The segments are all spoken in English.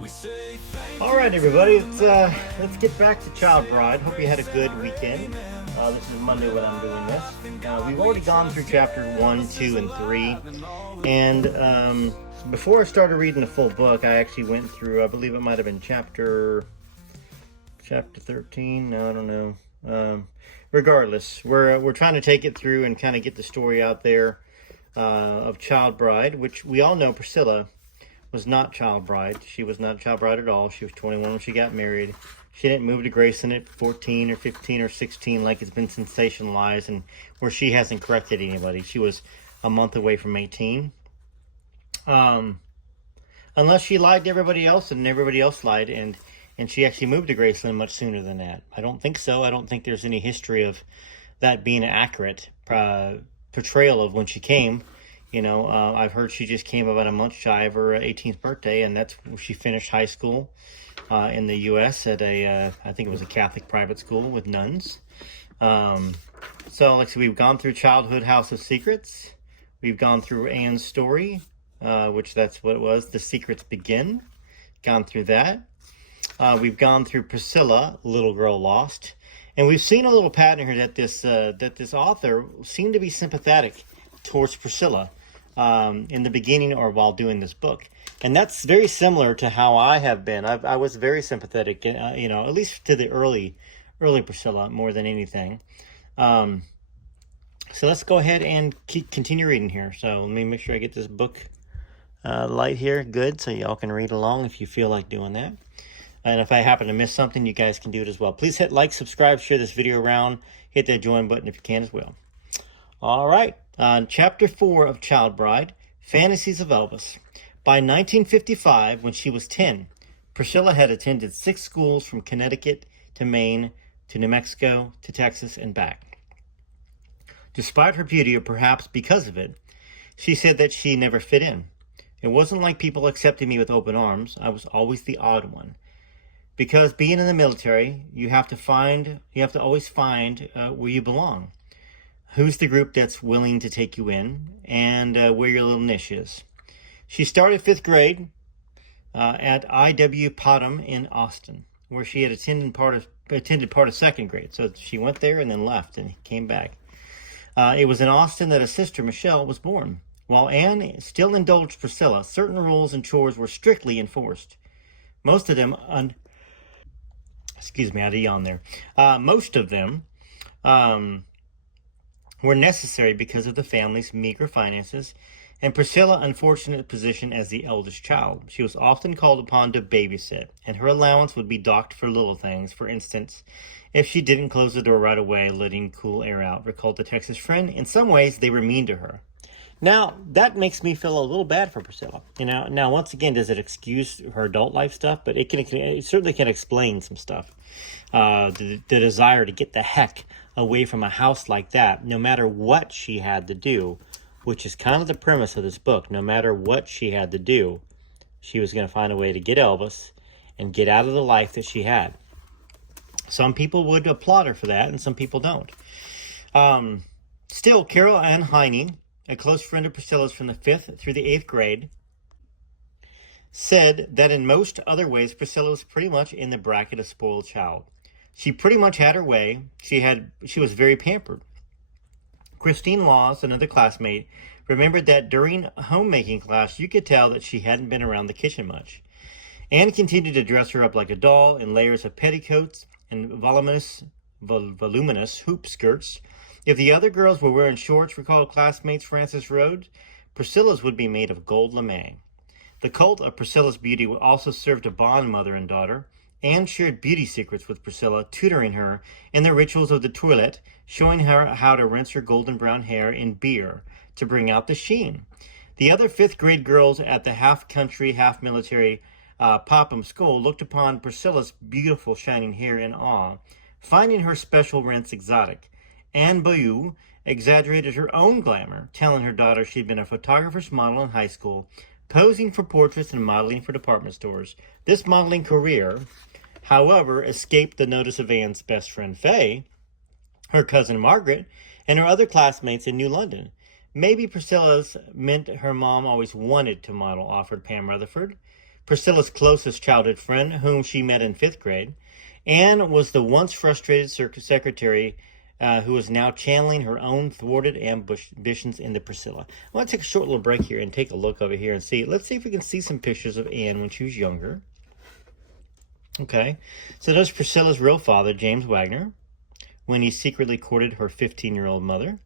All right, everybody, let's get back to Child Bride. Hope you had a good weekend. This is Monday when I'm doing this. We've already gone through chapter 1, 2, and 3. And before I started reading the full book, I actually went through, I believe it might have been chapter 13. No, I don't know. Regardless, we're trying to take it through and kind of get the story out there of Child Bride, which we all know Priscilla was not Child Bride. She was not Child Bride at all. She was 21 when she got married. She didn't move to Grayson at 14 or 15 or 16 like it's been sensationalized, and where she hasn't corrected anybody. She was a month away from 18. Unless she lied to everybody else and everybody else lied, and she actually moved to Graceland much sooner than that. I don't think so. I don't think there's any history of that being an accurate portrayal of when she came. You know, I've heard she just came about a month shy of her 18th birthday, and that's where she finished high school in the U.S. at I think it was a Catholic private school with nuns. So, like I said, we've gone through Childhood House of Secrets. We've gone through Anne's story, which that's what it was. The Secrets Begin. Gone through that. We've gone through Priscilla, Little Girl Lost. And we've seen a little pattern here that this author seemed to be sympathetic towards Priscilla in the beginning or while doing this book. And that's very similar to how I have been. I was very sympathetic, at least to the early Priscilla more than anything. So let's go ahead and continue reading here. So let me make sure I get this book light here good so y'all can read along if you feel like doing that. And if I happen to miss something, you guys can do it as well. Please hit like, subscribe, share this video around. Hit that join button if you can as well. All right. Chapter 4 of Child Bride, Fantasies of Elvis. By 1955, when she was 10, Priscilla had attended 6 schools from Connecticut to Maine to New Mexico to Texas and back. Despite her beauty, or perhaps because of it, she said that she never fit in. It wasn't like people accepted me with open arms. I was always the odd one. Because being in the military, you have to always find where you belong. Who's the group that's willing to take you in, and where your little niche is. She started 5th grade at I.W. Potham in Austin, where she had attended part of 2nd grade. So she went there and then left and came back. It was in Austin that a sister, Michelle, was born. While Anne still indulged Priscilla, certain rules and chores were strictly enforced. Most of them, excuse me, I had a yawn there. Most of them were necessary because of the family's meager finances and Priscilla's unfortunate position as the eldest child. She was often called upon to babysit, and her allowance would be docked for little things. For instance, if she didn't close the door right away, letting cool air out, recalled the Texas friend. In some ways, they were mean to her. Now, that makes me feel a little bad for Priscilla. Now, once again, does it excuse her adult life stuff? But it certainly can explain some stuff. The desire to get the heck away from a house like that, no matter what she had to do, which is kind of the premise of this book. No matter what she had to do, she was going to find a way to get Elvis and get out of the life that she had. Some people would applaud her for that, and some people don't. Still, Carol Ann Heine, a close friend of Priscilla's from the 5th through the 8th grade, said that in most other ways, Priscilla was pretty much in the bracket of spoiled child. She pretty much had her way. She was very pampered. Christine Laws, another classmate, remembered that during homemaking class, you could tell that she hadn't been around the kitchen much. Anne continued to dress her up like a doll in layers of petticoats and voluminous hoop skirts. If the other girls were wearing shorts, recalled classmates Frances Rhodes, Priscilla's would be made of gold lame. The cult of Priscilla's beauty also served to bond mother and daughter. Anne shared beauty secrets with Priscilla, tutoring her in the rituals of the toilet, showing her how to rinse her golden brown hair in beer to bring out the sheen. The other 5th grade girls at the half-country, half-military Popham School looked upon Priscilla's beautiful shining hair in awe, finding her special rinse exotic. Anne Boyeau exaggerated her own glamour, telling her daughter she'd been a photographer's model in high school, posing for portraits and modeling for department stores. This modeling career, however, escaped the notice of Anne's best friend Faye, her cousin Margaret, and her other classmates in New London. Maybe Priscilla's meant her mom always wanted to model, offered Pam Rutherford. Priscilla's closest childhood friend, whom she met in 5th grade. Anne was the once frustrated secretary who is now channeling her own thwarted ambitions into Priscilla. I want to take a short little break here and take a look over here and see. Let's see if we can see some pictures of Anne when she was younger. Okay, so there's Priscilla's real father, James Wagner, when he secretly courted her 15-year-old mother.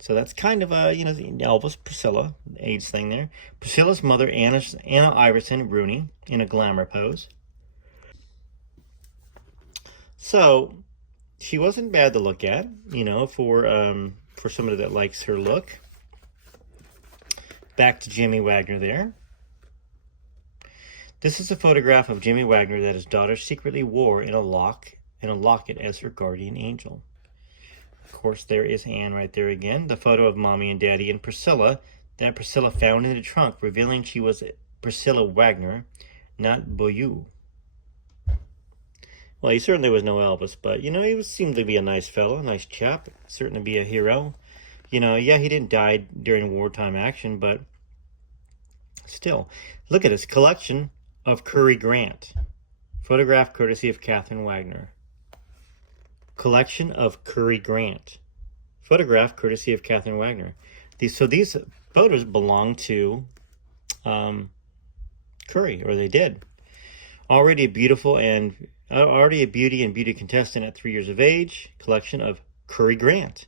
So that's kind of a, Elvis, Priscilla, age thing there. Priscilla's mother, Anna Iverson Rooney, in a glamour pose. So she wasn't bad to look at, for somebody that likes her look. Back to Jimmy Wagner there. This is a photograph of Jimmy Wagner that his daughter secretly wore in a locket as her guardian angel. Of course, there is Anne right there again. The photo of Mommy and Daddy and Priscilla that Priscilla found in the trunk, revealing she was Priscilla Wagner, not Boyou. Well, he certainly was no Elvis, but, he seemed to be a nice fellow, a nice chap, certainly be a hero. He didn't die during wartime action, but still. Look at this collection of Curry Grant. Photograph courtesy of Catherine Wagner. Collection of Curry Grant. Photograph courtesy of Catherine Wagner. These photos belong to Curry, or they did. Already a beauty and beauty contestant at 3 years of age. Collection of Curry Grant.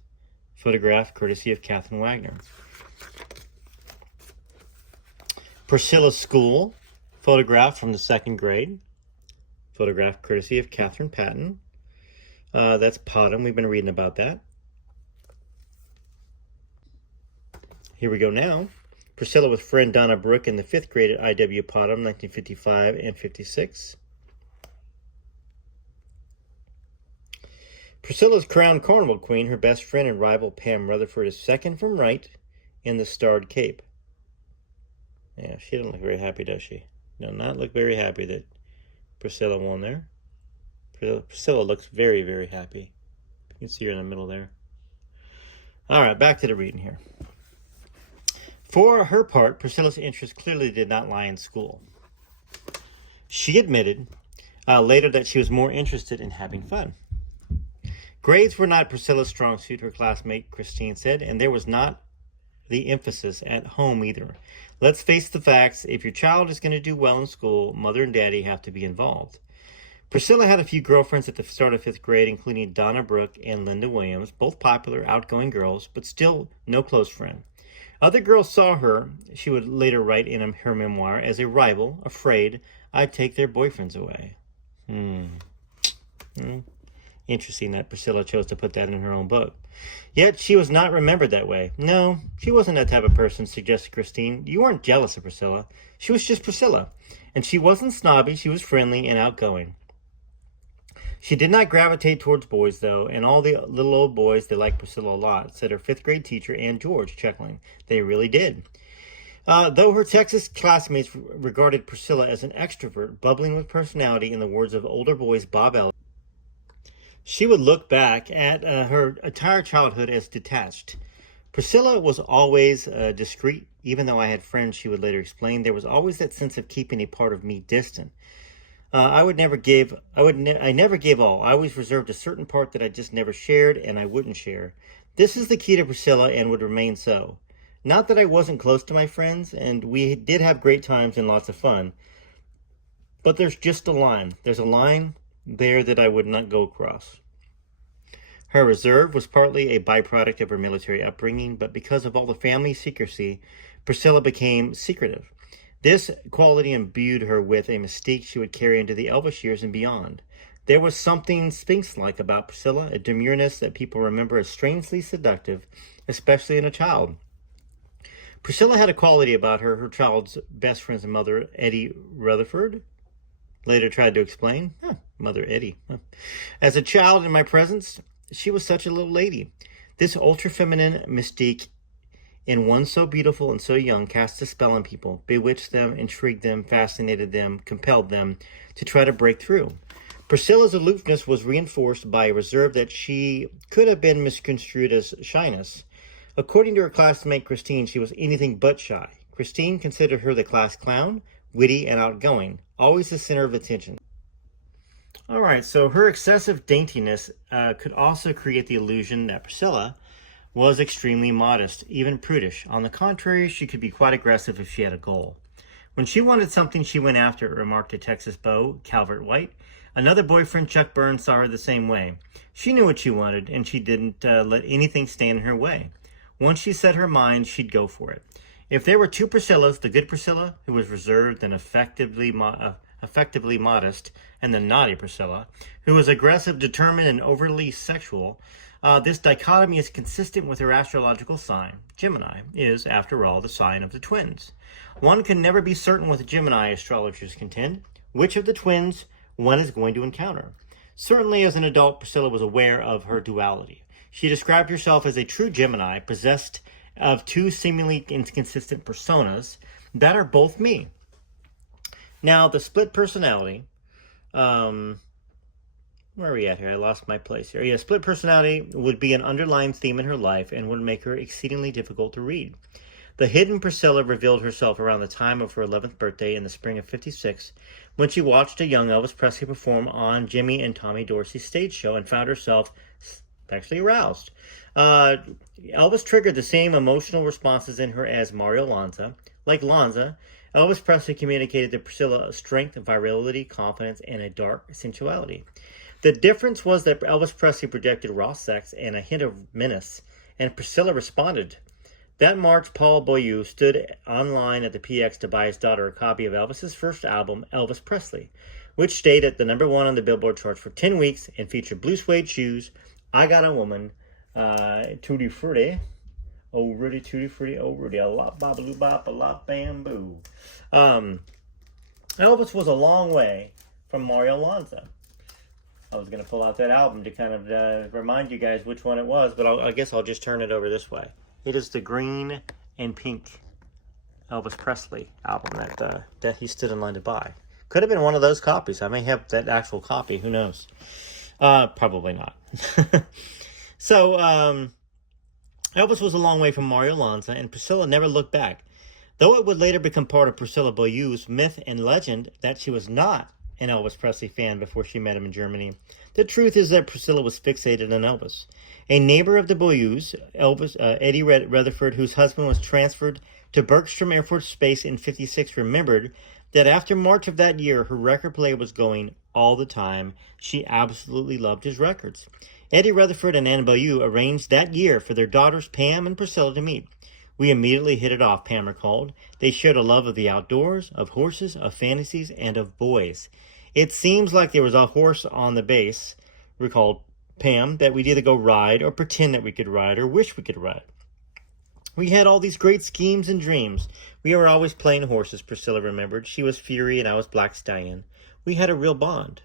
Photograph courtesy of Catherine Wagner. Priscilla's school. Photograph from the 2nd grade. Photograph courtesy of Catherine Patton. That's Potham. We've been reading about that. Here we go now. Priscilla with friend Donna Brooke in the 5th grade at I.W. Potham, 1955 and 56. Priscilla's crowned carnival queen, her best friend and rival Pam Rutherford is second from right in the starred cape. Yeah, she doesn't look very happy, does she? Does not look very happy that Priscilla won there. Priscilla looks very, very happy. You can see her in the middle there. All right, back to the reading here. For her part, Priscilla's interest clearly did not lie in school. She admitted later that she was more interested in having fun. Grades were not Priscilla's strong suit, her classmate Christine said, and there was not the emphasis at home either. Let's face the facts. If your child is going to do well in school, mother and daddy have to be involved. Priscilla had a few girlfriends at the start of 5th grade, including Donna Brooke and Linda Williams, both popular, outgoing girls, but still no close friend. Other girls saw her, she would later write in her memoir, as a rival, afraid I'd take their boyfriends away. Interesting that Priscilla chose to put that in her own book. Yet she was not remembered that way. No, she wasn't that type of person, suggested Christine. You weren't jealous of Priscilla. She was just Priscilla. And she wasn't snobby, she was friendly and outgoing. She did not gravitate towards boys, though, and all the little old boys, they liked Priscilla a lot, said her 5th grade teacher, Ann George, chuckling. They really did. Though her Texas classmates regarded Priscilla as an extrovert, bubbling with personality, in the words of older boys Bob Ellis, she would look back at her entire childhood as detached. Priscilla was always discreet. Even though I had friends, she would later explain, there was always that sense of keeping a part of me distant. I never gave all. I always reserved a certain part that I just never shared, and I wouldn't share. This is the key to Priscilla and would remain so. Not that I wasn't close to my friends, and we did have great times and lots of fun. But there's just a line. There's a line there that I would not go across. Her reserve was partly a byproduct of her military upbringing, but because of all the family secrecy, Priscilla became secretive. This quality imbued her with a mystique she would carry into the Elvis years and beyond. There was something Sphinx-like about Priscilla, a demureness that people remember as strangely seductive, especially in a child. Priscilla had a quality about her, her child's best friend's mother, Eddie Rutherford, later tried to explain. Mother Eddie. As a child in my presence, she was such a little lady. This ultra-feminine mystique in one so beautiful and so young cast a spell on people, bewitched them, intrigued them, fascinated them, compelled them to try to break through. Priscilla's aloofness was reinforced by a reserve that she could have been misconstrued as shyness. According to her classmate Christine, she was anything but shy. Christine considered her the class clown, witty, and outgoing, always the center of attention. All right, so her excessive daintiness could also create the illusion that Priscilla was extremely modest, even prudish. On the contrary, she could be quite aggressive if she had a goal. When she wanted something, she went after it, remarked a Texas beau, Calvert White. Another boyfriend, Chuck Burns, saw her the same way. She knew what she wanted, and she didn't let anything stand in her way. Once she set her mind, she'd go for it. If there were two Priscillas, the good Priscilla, who was reserved and effectively modest, and the naughty Priscilla, who was aggressive, determined, and overly sexual, this dichotomy is consistent with her astrological sign. Gemini is, after all, the sign of the twins. One can never be certain with Gemini, astrologers contend, which of the twins one is going to encounter. Certainly, as an adult, Priscilla was aware of her duality. She described herself as a true Gemini, possessed of two seemingly inconsistent personas that are both me. Now, the split personality, where are we at here? I lost my place here. Yeah, split personality would be an underlying theme in her life and would make her exceedingly difficult to read. The hidden Priscilla revealed herself around the time of her 11th birthday in the spring of '56, when she watched a young Elvis Presley perform on Jimmy and Tommy Dorsey's stage show and found herself actually aroused. Elvis triggered the same emotional responses in her as Mario Lanza. Like Lanza, Elvis Presley communicated to Priscilla strength, virility, confidence, and a dark sensuality. The difference was that Elvis Presley projected raw sex and a hint of menace, and Priscilla responded. That March, Paul Beaulieu stood online at the PX to buy his daughter a copy of Elvis's first album, Elvis Presley, which stayed at the #1 on the Billboard charts for 10 weeks and featured blue suede shoes, I Got a Woman, Tutti Frutti, oh Rudy, Tutti Frutti, oh Rudy, a lot babaloo bop, a lot bamboo. Elvis was a long way from Mario Lanza. I was going to pull out that album to kind of remind you guys which one it was, but I guess I'll just turn it over this way. It is the green and pink Elvis Presley album that he stood in line to buy. Could have been one of those copies. I may have that actual copy. Who knows? Probably not. So, Elvis was a long way from Mario Lanza, and Priscilla never looked back. Though it would later become part of Priscilla Beaulieu's myth and legend that she was not an Elvis Presley fan before she met him in Germany, the truth is that Priscilla was fixated on Elvis. A neighbor of the Beaulieu's, Eddie Rutherford, whose husband was transferred to Bergstrom Air Force Base in '56, remembered that after March of that year, her record player was going all the time. She absolutely loved his records. Eddie Rutherford and Anne Beaulieu arranged that year for their daughters Pam and Priscilla to meet. We immediately hit it off, Pam recalled. They shared a love of the outdoors, of horses, of fantasies, and of boys. It seems like there was a horse on the base, recalled Pam, that we'd either go ride or pretend that we could ride or wish we could ride. We had all these great schemes and dreams. We were always playing horses, Priscilla remembered. She was Fury and I was Black Stallion. We had a real bond.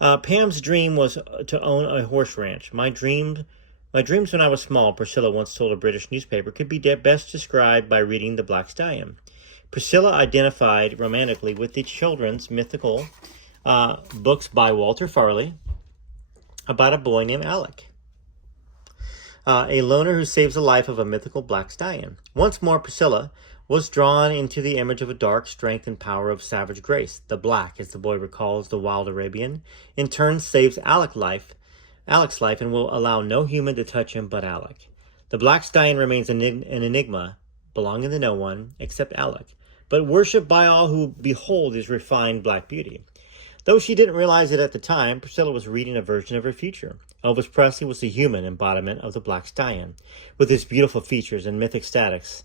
Pam's dream was to own a horse ranch. My dreams when I was small, Priscilla once told a British newspaper, could be best described by reading The Black Stallion. Priscilla identified romantically with the children's mythical books by Walter Farley about a boy named Alec, a loner who saves the life of a mythical black stallion. Once more, Priscilla was drawn into the image of a dark strength and power of savage grace. The black, as the boy recalls the wild Arabian, in turn saves Alec's life and will allow no human to touch him but Alec. The black stallion remains an enigma, belonging to no one except Alec, but worshipped by all who behold his refined black beauty. Though she didn't realize it at the time, Priscilla was reading a version of her future. Elvis Presley was the human embodiment of the black stallion, with his beautiful features and mythic status.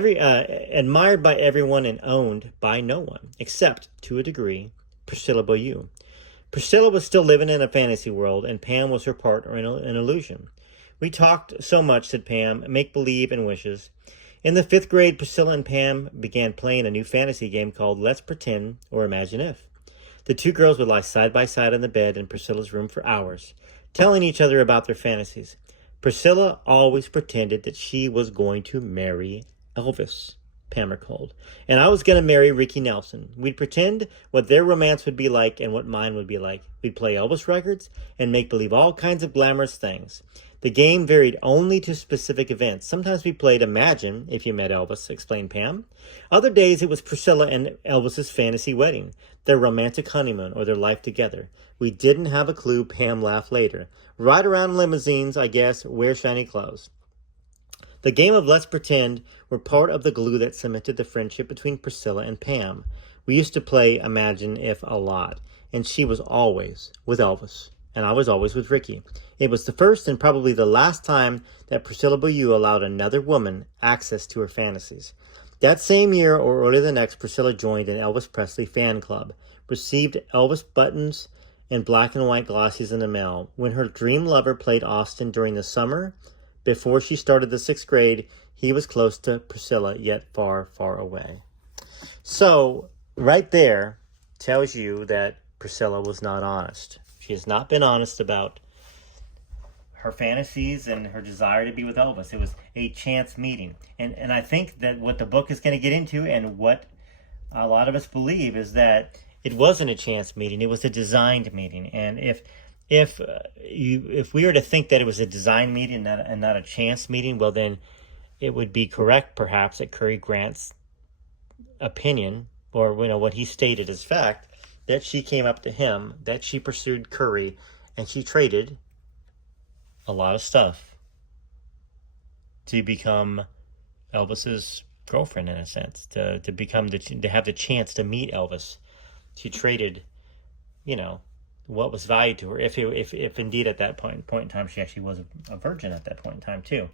Admired by everyone and owned by no one, except, to a degree, Priscilla Beaulieu. Priscilla was still living in a fantasy world, and Pam was her partner in an illusion. We talked so much, said Pam, make-believe and wishes. In the 5th grade, Priscilla and Pam began playing a new fantasy game called Let's Pretend or Imagine If. The two girls would lie side by side on the bed in Priscilla's room for hours, telling each other about their fantasies. Priscilla always pretended that she was going to marry Elvis, Pam recalled, and I was going to marry Ricky Nelson. We'd pretend what their romance would be like and what mine would be like. We'd play Elvis records and make believe all kinds of glamorous things. The game varied only to specific events. Sometimes we played Imagine if you met Elvis, explained Pam. Other days it was Priscilla and Elvis's fantasy wedding, their romantic honeymoon, or their life together. We didn't have a clue, Pam laughed later. Ride around limousines, I guess, wear shiny clothes. The game of Let's Pretend were part of the glue that cemented the friendship between Priscilla and Pam. We used to play Imagine If a lot, and she was always with Elvis, and I was always with Ricky. It was the first and probably the last time that Priscilla Bayou allowed another woman access to her fantasies. That same year or early the next, Priscilla joined an Elvis Presley fan club, received Elvis buttons and black and white glossies in the mail. When her dream lover played Austin during the summer, before she started the 6th grade, he was close to Priscilla, yet far, far away. So, right there tells you that Priscilla was not honest. She has not been honest about her fantasies and her desire to be with Elvis. It was a chance meeting. And I think that what the book is going to get into, and what a lot of us believe, is that it wasn't a chance meeting. It was a designed meeting. And if we were to think that it was a design meeting and not a chance meeting, well, then it would be correct, perhaps, that Curry Grant's opinion, or what he stated as fact, that she came up to him, that she pursued Curry, and she traded a lot of stuff to become Elvis's girlfriend, in a sense, to have the chance to meet Elvis. She traded, what was valued to her, if indeed at that point in time she actually was a virgin at that point in time too,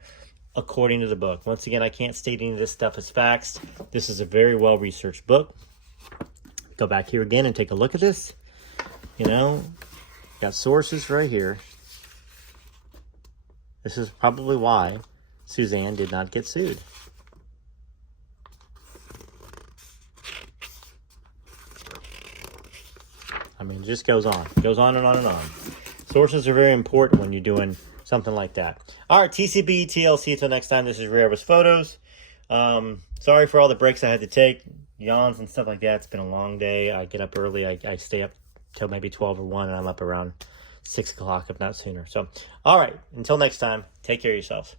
according to the book. Once again, I can't state any of this stuff as facts. This is a very well researched book. Go back here again and take a look at this. Got sources right here. This is probably why Suzanne did not get sued. It just goes on. It goes on and on and on. Sources are very important when you're doing something like that. All right, TCB, TLC, until next time, this is Rare with Photos. Sorry for all the breaks I had to take, yawns and stuff like that. It's been a long day. I get up early. I stay up till maybe 12 or 1, and I'm up around 6 o'clock, if not sooner. So, all right, until next time, take care of yourselves.